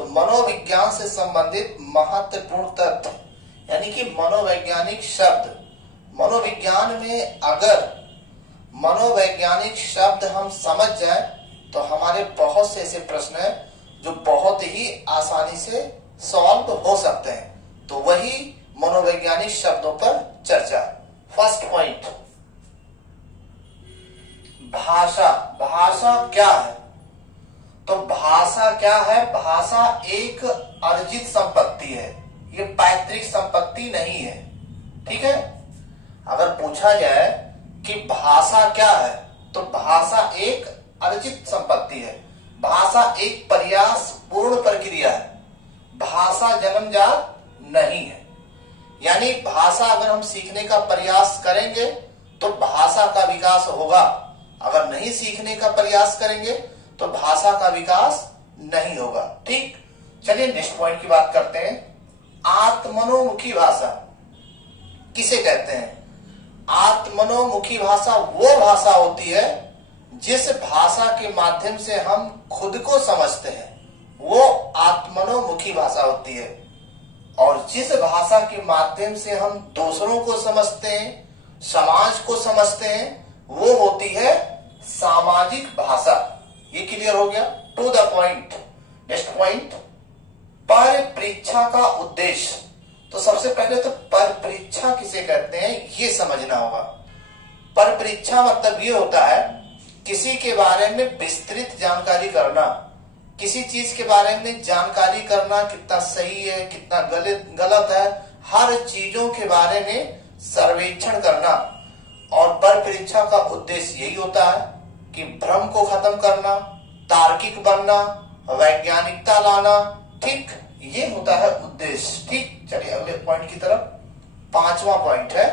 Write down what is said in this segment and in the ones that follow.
तो मनोविज्ञान से संबंधित महत्वपूर्ण तथ्य यानी कि मनोवैज्ञानिक शब्द। मनोविज्ञान में अगर मनोवैज्ञानिक शब्द हम समझ जाएं तो हमारे बहुत से ऐसे प्रश्न हैं जो बहुत ही आसानी से सॉल्व हो सकते हैं। तो वही मनोवैज्ञानिक शब्दों पर चर्चा। फर्स्ट पॉइंट, भाषा। भाषा क्या है? तो भाषा क्या है? भाषा एक अर्जित संपत्ति है, ये पैतृक संपत्ति नहीं है। ठीक है, अगर पूछा जाए कि भाषा क्या है तो भाषा एक अर्जित संपत्ति है। भाषा एक प्रयास पूर्ण प्रक्रिया है, भाषा जन्मजात नहीं है। यानी भाषा अगर हम सीखने का प्रयास करेंगे तो भाषा का विकास होगा, अगर नहीं सीखने का प्रयास करेंगे तो भाषा का विकास नहीं होगा। ठीक, चलिए नेक्स्ट पॉइंट की बात करते हैं। आत्मनोमुखी भाषा किसे कहते हैं? आत्मनोमुखी भाषा वो भाषा होती है जिस भाषा के माध्यम से हम खुद को समझते हैं, वो आत्मनोमुखी भाषा होती है। और जिस भाषा के माध्यम से हम दूसरों को समझते हैं, समाज को समझते हैं, वो होती है सामाजिक भाषा। ये क्लियर हो गया? To the point. Next point, परिप्रेक्षा का उद्देश्य। तो सबसे पहले तो परिप्रेक्षा किसे कहते हैं ये समझना होगा। परिप्रेक्षा मतलब ये होता है किसी के बारे में विस्तृत जानकारी करना, किसी चीज के बारे में जानकारी करना, कितना सही है कितना गलत है, हर चीजों के बारे में सर्वेक्षण करना। और परिप्रेक्षा का उद्देश्य यही होता है कि भ्रम को खत्म करना, तार्किक बनना, वैज्ञानिकता लाना। ठीक, ये होता है उद्देश्य। ठीक, चलिए अगले पॉइंट की तरफ। पांचवा पॉइंट है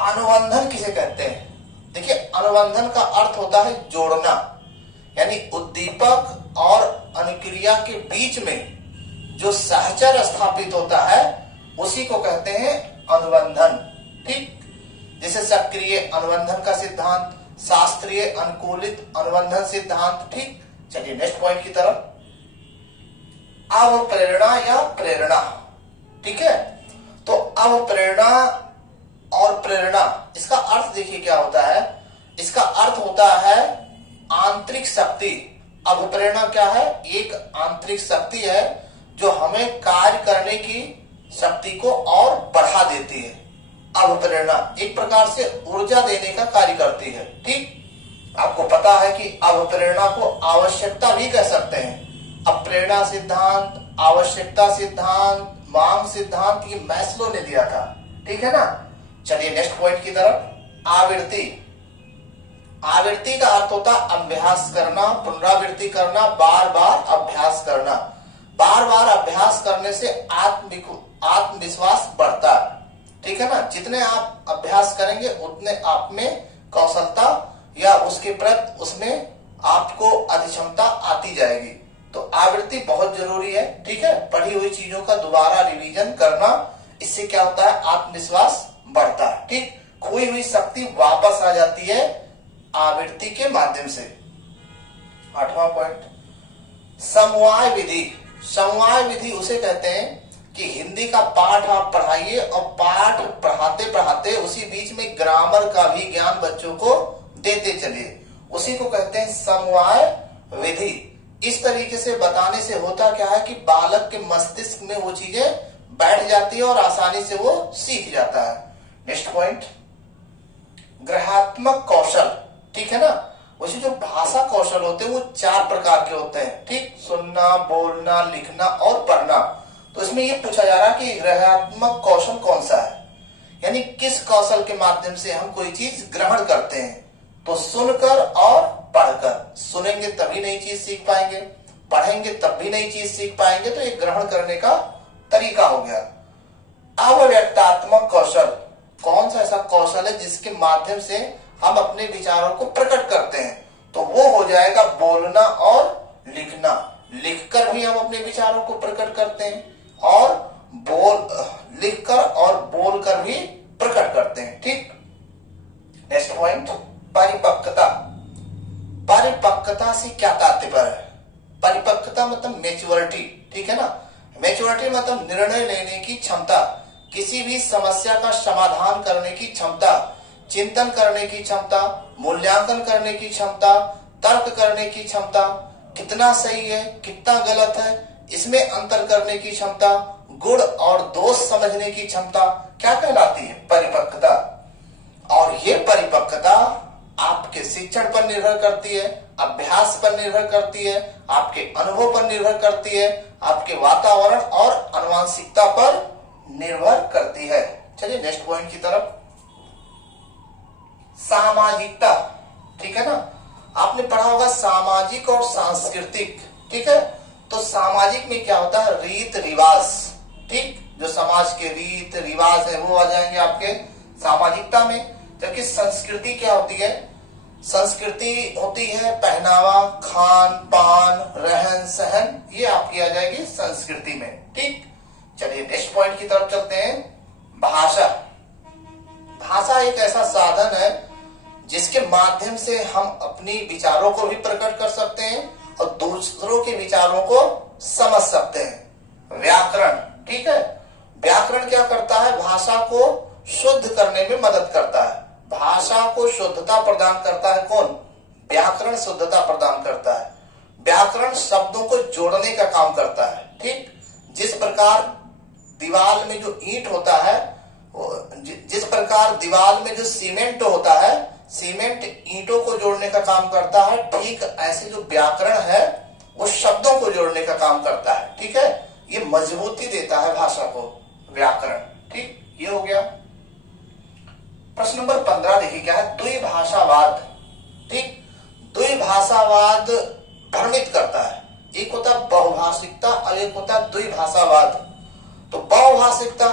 अनुबंधन किसे कहते हैं? देखिए, अनुबंधन का अर्थ होता है जोड़ना, यानी उद्दीपक और अनुक्रिया के बीच में जो सहचर स्थापित होता है उसी को कहते हैं अनुबंधन। ठीक, जैसे सक्रिय अनुबंधन का सिद्धांत, शास्त्रीय अनुकूलित अनुबंधन सिद्धांत। ठीक, चलिए नेक्स्ट पॉइंट की तरफ। अवप्रेरणा या प्रेरणा। ठीक है, तो अवप्रेरणा और प्रेरणा, इसका अर्थ देखिए क्या होता है। इसका अर्थ होता है आंतरिक शक्ति। अवप्रेरणा क्या है? एक आंतरिक शक्ति है जो हमें कार्य करने की शक्ति को और बढ़ा देती है। अवप्रेरणा एक प्रकार से ऊर्जा देने का कार्य करती है। ठीक, आपको पता है कि अवप्रेरणा को आवश्यकता भी कह सकते हैं। अब प्रेरणा सिद्धांत, आवश्यकता सिद्धांत, मांग सिद्धांत, ये मैस्लो ने दिया था। ठीक है ना। चलिए नेक्स्ट पॉइंट की तरफ। आवृत्ति। आवृत्ति का अर्थ होता है अभ्यास करना, पुनरावृत्ति करना, बार बार अभ्यास करना। बार बार अभ्यास करने से आत्मविश्वास बढ़ता है। ठीक है ना, जितने आप अभ्यास करेंगे उतने आप में कौशलता या उसके प्रति उसमें आपको अधिक्षमता आती जाएगी। तो आवृत्ति बहुत जरूरी है। ठीक है, पढ़ी हुई चीजों का दोबारा रिवीजन करना, इससे क्या होता है? आत्मविश्वास बढ़ता है। ठीक, खोई हुई शक्ति वापस आ जाती है आवृत्ति के माध्यम से। आठवां पॉइंट, समवाय विधि। समवाय विधि उसे कहते हैं कि हिंदी का पाठ आप पढ़ाइए और पाठ पढ़ाते पढ़ाते उसी बीच में ग्रामर का भी ज्ञान बच्चों को देते चलिए, उसी को कहते हैं समवाय विधि। इस तरीके से बताने से होता क्या है कि बालक के मस्तिष्क में वो चीजें बैठ जाती है और आसानी से वो सीख जाता है। नेक्स्ट पॉइंट, ग्रहात्मक कौशल। ठीक है ना, वैसे जो भाषा कौशल होते हैं वो 4 प्रकार के होते हैं। ठीक, सुनना, बोलना, लिखना और पढ़ना। तो इसमें ये पूछा जा रहा है कि ग्रहात्मक कौशल कौन सा है, यानी किस कौशल के माध्यम से हम कोई चीज ग्रहण करते हैं। तो सुनकर और पढ़कर। सुनेंगे तभी नई चीज सीख पाएंगे, पढ़ेंगे तब भी नई चीज सीख पाएंगे। तो ये ग्रहण करने का तरीका हो गया। अव्यक्तात्मक कौशल, कौन सा ऐसा कौशल है जिसके माध्यम से हम अपने विचारों को प्रकट करते हैं? तो वो हो जाएगा बोलना और लिखना। लिखकर भी हम अपने विचारों को प्रकट करते हैं और लिखकर और बोलकर भी प्रकट करते हैं। ठीक, नेक्स्ट पॉइंट, परिपक्वता। परिपक्वता से क्या तात्पर्य है? परिपक्वता मतलब मैच्योरिटी, ठीक है ना। मैच्योरिटी मतलब निर्णय लेने की क्षमता, किसी भी समस्या का समाधान करने की क्षमता, चिंतन करने की क्षमता, मूल्यांकन करने की क्षमता, तर्क करने की क्षमता, कितना सही है कितना गलत है इसमें अंतर करने की क्षमता, गुण और दोष समझने की क्षमता क्या कहलाती है? परिपक्वता। और ये परिपक्वता आपके शिक्षण पर निर्भर करती है, अभ्यास पर निर्भर करती है, आपके अनुभव पर निर्भर करती है, आपके वातावरण और आनुवंशिकता पर निर्भर करती है। चलिए नेक्स्ट पॉइंट की तरफ। सामाजिकता, ठीक है ना। आपने पढ़ा होगा सामाजिक और सांस्कृतिक, ठीक है। तो सामाजिक में क्या होता है? रीत रिवाज, ठीक, जो समाज के रीत रिवाज है वो आ जाएंगे आपके सामाजिकता में। जबकि संस्कृति क्या होती है? संस्कृति होती है पहनावा, खान पान, रहन सहन, ये आपकी आ जाएगी संस्कृति में, ठीक। चलिए नेक्स्ट पॉइंट की तरफ चलते हैं। भाषा। भाषा एक ऐसा साधन है जिसके माध्यम से हम अपनी विचारों को भी प्रकट कर सकते हैं और दूसरों के विचारों को समझ सकते हैं। व्याकरण, ठीक है। व्याकरण क्या करता है? भाषा को शुद्ध करने में मदद करता है। भाषा को शुद्धता प्रदान करता है कौन? व्याकरण शुद्धता प्रदान करता है। व्याकरण शब्दों को जोड़ने का काम करता है, ठीक। जिस प्रकार दीवार में जो ईंट होता है, जिस प्रकार दीवार में जो सीमेंट होता है, सीमेंट ईंटों को जोड़ने का काम करता है, ठीक ऐसे जो व्याकरण है वो शब्दों को जोड़ने का काम करता है, ठीक है। ये मजबूती देता है भाषा को, व्याकरण, ठीक। ये हो गया। प्रश्न नंबर 15 देखिए क्या है? द्विभाषावाद, ठीक। द्विभाषावाद भ्रमित करता है। एक होता है बहुभाषिकता और एक होता है द्विभाषावाद। तो बहुभाषिकता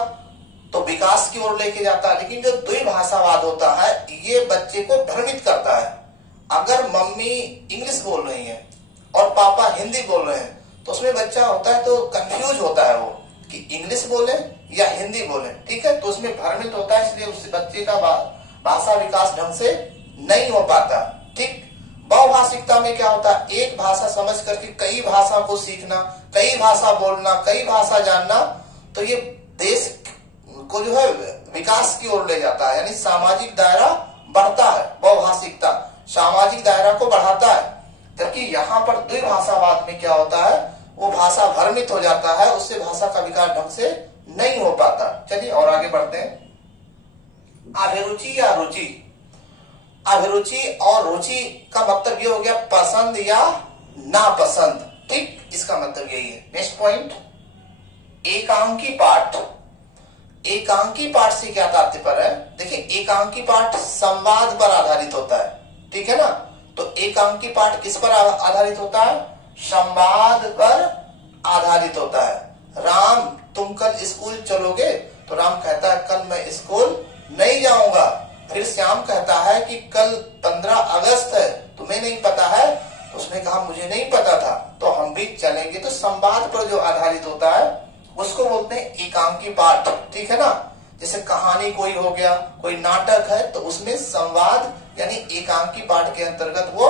तो विकास की ओर लेके जाता है, लेकिन जो द्विभाषावाद होता है ये बच्चे को भ्रमित करता है। अगर मम्मी इंग्लिश बोल रही है और पापा हिंदी बोल रहे हैं तो उसमें बच्चा होता है तो कंफ्यूज होता है वो कि इंग्लिश बोले या हिंदी बोले, ठीक है। तो उसमें भ्रमित होता है, इसलिए उस बच्चे का भाषा विकास ढंग से नहीं हो पाता, ठीक। बहुभाषिकता में क्या होता है? एक भाषा समझ करके कई भाषा को सीखना, कई भाषा बोलना, कई भाषा जानना, तो ये देश को जो है विकास की ओर ले जाता है, यानी सामाजिक दायरा बढ़ता है। बहुभाषिकता सामाजिक दायरा को बढ़ाता है, जबकि यहाँ पर द्विभाषावाद में क्या होता है? वो भाषा भ्रमित हो जाता है, उससे भाषा का विकास ढंग से नहीं हो पाता। चलिए और आगे बढ़ते हैं। अभिरुचि या रुचि। अभिरुचि और रुचि का मतलब ये हो गया पसंद या नापसंद, ठीक। इसका मतलब यही है। नेक्स्ट पॉइंट, एकांकी पाठ। एकांकी पाठ से क्या तात्पर्य है? देखिए एकांकी पाठ संवाद पर आधारित होता है, ठीक है ना। तो एकांकी पाठ किस पर आधारित होता है? संवाद पर आधारित होता है। राम तुम कल स्कूल चलोगे? तो राम कहता है कल मैं स्कूल नहीं जाऊंगा। फिर श्याम कहता है कि कल 15 अगस्त है, तुम्हें नहीं पता है? तो उसने कहा मुझे नहीं पता था, तो हम भी चलेंगे। तो संवाद पर जो आधारित होता है उसको बोलते हैं एकांकी पाठ, ठीक है ना। जैसे कहानी कोई हो गया, कोई नाटक है, तो उसमें संवाद यानी एकांकी पाठ के अंतर्गत वो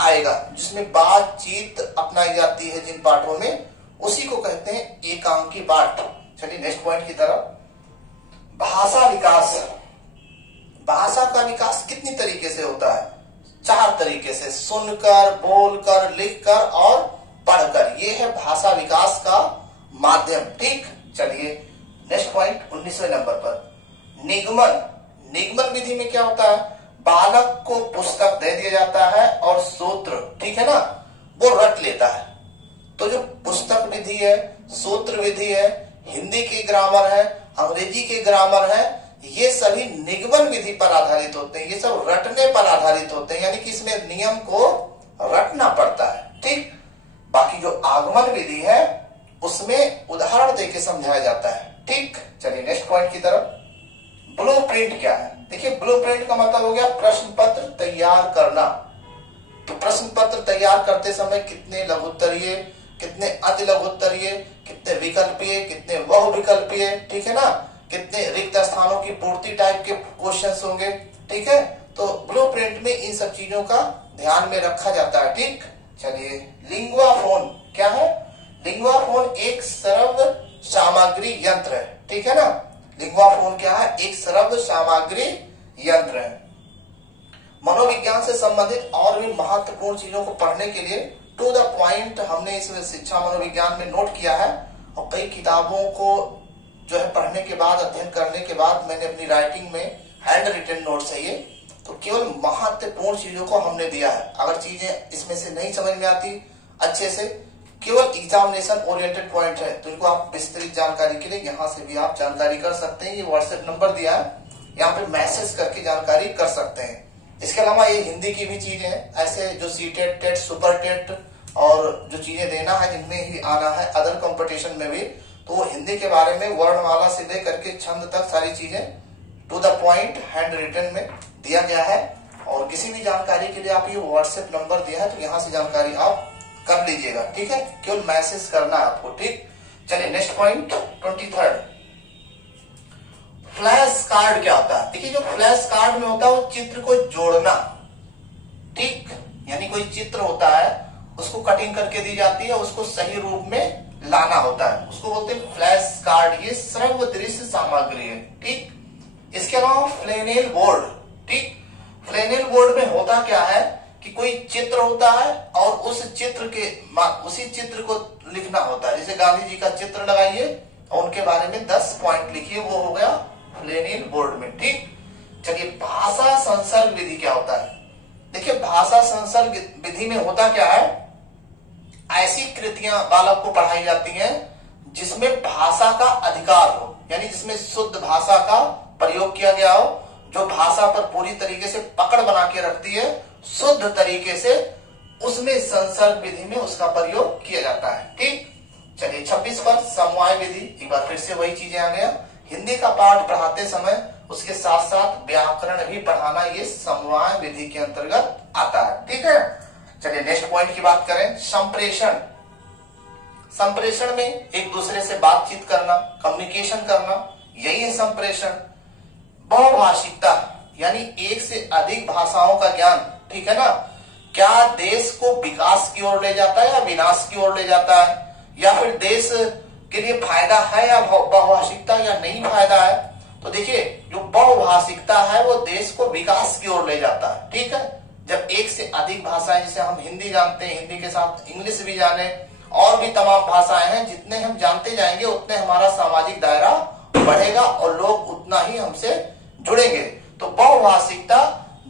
आएगा, जिसमें बातचीत अपनाई जाती है जिन पाठों में, उसी को कहते हैं एकांकी पाठ। चलिए नेक्स्ट पॉइंट की तरफ। भाषा विकास। भाषा का विकास कितनी तरीके से होता है? 4 तरीके से, सुनकर, बोलकर, लिखकर और पढ़कर। ये है भाषा विकास का माध्यम, ठीक। चलिए नेक्स्ट पॉइंट 19वें नंबर पर, निगमन। निगमन विधि में क्या होता है? बालक को पुस्तक दे दिया जाता है और सूत्र, ठीक है ना, वो रट लेता है। तो जो पुस्तक विधि है, सूत्र विधि है, हिंदी की ग्रामर है, अंग्रेजी की ग्रामर है, ये सभी निगमन विधि पर आधारित होते हैं। ये सब रटने पर आधारित होते हैं, यानी कि इसमें नियम को रटना पड़ता है, ठीक। बाकी जो आगमन विधि है उसमें उदाहरण देके समझाया जाता है, ठीक। चलिए नेक्स्ट पॉइंट की तरफ। ब्लूप्रिंट क्या है? देखिए ब्लूप्रिंट का मतलब हो गया प्रश्न पत्र तैयार करना। तो प्रश्न पत्र तैयार करते समय कितने लघुत्तरीय, कितने अति लघुत्तरीय, कितने विकल्पीय, कितने बहुविकल्पीय, ठीक है ना, कितने रिक्त स्थानों की पूर्ति टाइप के क्वेश्चंस होंगे, ठीक है। तो ब्लूप्रिंट में इन सब चीजों का ध्यान में रखा जाता है, ठीक। चलिए, लिंगुआ फोन क्या है? लिंगुआ फोन एक श्रव्य सामग्री यंत्र है, ठीक है ना। लिंगुआ फोन क्या है? एक श्रव्य सामग्री यंत्र है। मनोविज्ञान से संबंधित और भी महत्वपूर्ण चीजों को पढ़ने के लिए टू द पॉइंट हमने इस शिक्षा मनोविज्ञान में नोट किया है, और कई किताबों को जो है पढ़ने के बाद, अध्ययन करने के बाद मैंने अपनी राइटिंग में हैंड रिटन नोट्स है ये, तो केवल महत्वपूर्ण चीजों को हमने दिया है। अगर चीजें इसमें से नहीं समझ में आती अच्छे से, केवल एग्जामिनेशन ओरिएंटेड पॉइंट है, तो इनको आप विस्तृत जानकारी के लिए यहाँ से भी आप जानकारी कर सकते हैं। ये व्हाट्सएप नंबर दिया है, यहाँ पे मैसेज करके जानकारी कर सकते हैं। इसके अलावा ये हिंदी की भी चीजें हैं, ऐसे जो सीटेट, टेट, सुपर टेट और जो चीजें देना है, जिनमें भी आना है अदर कंपटीशन में भी, तो वो हिंदी के बारे में वर्णमाला से लेकर के छंद तक सारी चीजें to the point handwritten में दिया गया है। और किसी भी जानकारी के लिए आप ये व्हाट्सएप नंबर दिया है, तो यहाँ से जानकारी आप कर लीजिएगा, ठीक है। केवल मैसेज करना है आपको, ठीक। चलिए नेक्स्ट पॉइंट 23 फ्लैश कार्ड क्या होता है? देखिए, जो फ्लैश कार्ड में होता है वो चित्र को जोड़ना, ठीक, यानी कोई चित्र होता है उसको कटिंग करके दी जाती है, उसको सही रूप में लाना होता है, उसको बोलते हैं फ्लैश कार्ड। ये श्रव्य दृश्य सामग्री है, ठीक। इसके अलावा फ्लैनेल बोर्ड, ठीक। फ्लैनेल बोर्ड में होता क्या है कि कोई चित्र होता है और उस चित्र के उसी चित्र को लिखना होता है। जैसे गांधी जी का चित्र लगाइए और उनके बारे में 10 पॉइंट लिखिए, वो हो गया फ्लैनेल बोर्ड में, ठीक। चलिए, भाषा संसर्ग विधि क्या होता है? देखिए, भाषा संसर्ग विधि में होता क्या है, ऐसी कृतियां बालक को पढ़ाई जाती हैं जिसमें भाषा का अधिकार हो, यानी जिसमें शुद्ध भाषा का प्रयोग किया गया हो, जो भाषा पर पूरी तरीके से पकड़ बना के रखती है शुद्ध तरीके से, उसमें संसर्ग विधि में उसका प्रयोग किया जाता है, ठीक। चलिए 26 पर समवाय विधि, एक बार फिर से वही चीजें आ गया। हिंदी का पाठ पढ़ाते समय उसके साथ साथ व्याकरण भी पढ़ाना, ये समवाय विधि के अंतर्गत आता है, ठीक है। चलिए नेक्स्ट पॉइंट की बात करें, संप्रेषण। संप्रेषण में एक दूसरे से बातचीत करना, कम्युनिकेशन करना, यही है संप्रेषण। बहुभाषिकता यानी एक से अधिक भाषाओं का ज्ञान, ठीक है ना। क्या देश को विकास की ओर ले जाता है या विनाश की ओर ले जाता है, या फिर देश के लिए फायदा है या बहुभाषिकता या नहीं फायदा है? तो देखिए, जो बहुभाषिकता है वो देश को विकास की ओर ले जाता है, ठीक है। जब एक से अधिक भाषाएं, जैसे हम हिंदी जानते हैं, हिंदी के साथ इंग्लिश भी जाने, और भी तमाम भाषाएं हैं, जितने हम जानते जाएंगे उतने हमारा सामाजिक दायरा बढ़ेगा और लोग उतना ही हमसे जुड़ेंगे। तो बहुभाषिकता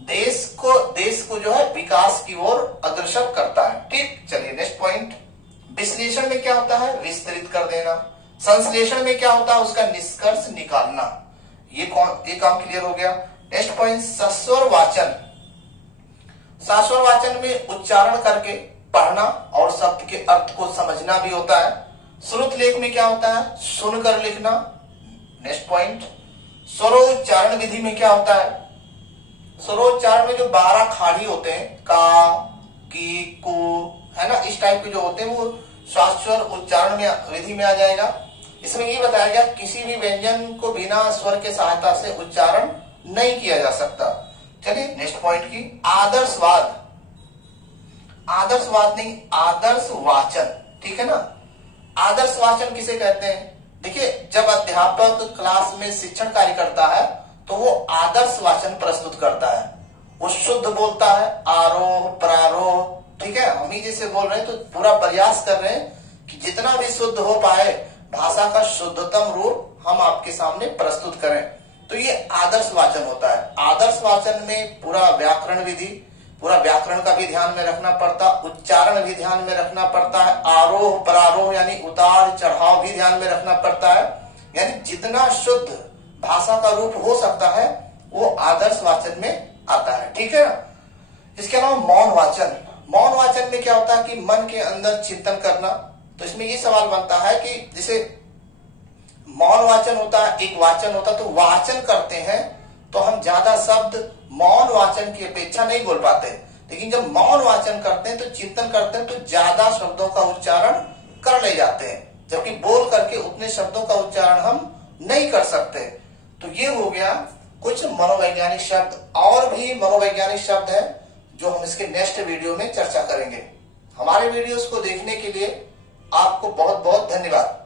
देश को जो है विकास की ओर अग्रसर करता है, ठीक। चलिए नेक्स्ट पॉइंट, विश्लेषण में क्या होता है? विस्तृत कर देना। संश्लेषण में क्या होता है? उसका निष्कर्ष निकालना। ये काम क्लियर हो गया। नेक्स्ट पॉइंट, सस्वर वाचन। सस्वर वाचन में उच्चारण करके पढ़ना और शब्द के अर्थ को समझना भी होता है। श्रुत लेख में क्या होता है? सुनकर लिखना। नेक्स्ट पॉइंट, स्वरोच्चारण विधि में क्या होता है? स्वरोच्चारण में जो 12 खाड़ी होते हैं, का, की, कु, है ना, इस टाइप के जो होते हैं वो शास्वर उच्चारण में विधि में आ जाएगा। इसमें ये बताया गया किसी भी व्यंजन को बिना स्वर के सहायता से उच्चारण नहीं किया जा सकता। चलिए नेक्स्ट पॉइंट की, आदर्शवाद। आदर्शवाद नहीं, आदर्श वाचन, ठीक है ना। आदर्श वाचन किसे कहते हैं? देखिए, जब अध्यापक क्लास में शिक्षण कार्य करता है तो वो आदर्श वाचन प्रस्तुत करता है। वो शुद्ध बोलता है, आरोह प्रारोह, ठीक है। हम ही जैसे बोल रहे हैं तो पूरा प्रयास कर रहे हैं कि जितना भी शुद्ध हो पाए भाषा का शुद्धतम रूप हम आपके सामने प्रस्तुत करें, तो ये आदर्श वाचन होता है। आदर्श वाचन में पूरा व्याकरण विधि, पूरा व्याकरण का भी ध्यान में रखना पड़ता, उच्चारण भी ध्यान में रखना पड़ता है, आरोह प्रारोह यानी उतार चढ़ाव भी ध्यान में रखना पड़ता है। यानी जितना शुद्ध भाषा का रूप हो सकता है वो आदर्श वाचन में आता है, ठीक है। इसके अलावा मौन वाचन। मौन वाचन में क्या होता है कि मन के अंदर चिंतन करना। तो इसमें ये सवाल बनता है कि जैसे मौन वाचन होता है, एक वाचन होता है, तो वाचन करते हैं तो हम ज्यादा शब्द मौन वाचन की अपेक्षा नहीं बोल पाते, लेकिन जब मौन वाचन करते हैं तो चिंतन करते हैं तो ज्यादा शब्दों का उच्चारण कर ले जाते हैं, जबकि बोल करके उतने शब्दों का उच्चारण हम नहीं कर सकते। तो ये हो गया कुछ मनोवैज्ञानिक शब्द। और भी मनोवैज्ञानिक शब्द है जो हम इसके नेक्स्ट वीडियो में चर्चा करेंगे। हमारे वीडियोस को देखने के लिए आपको बहुत बहुत धन्यवाद।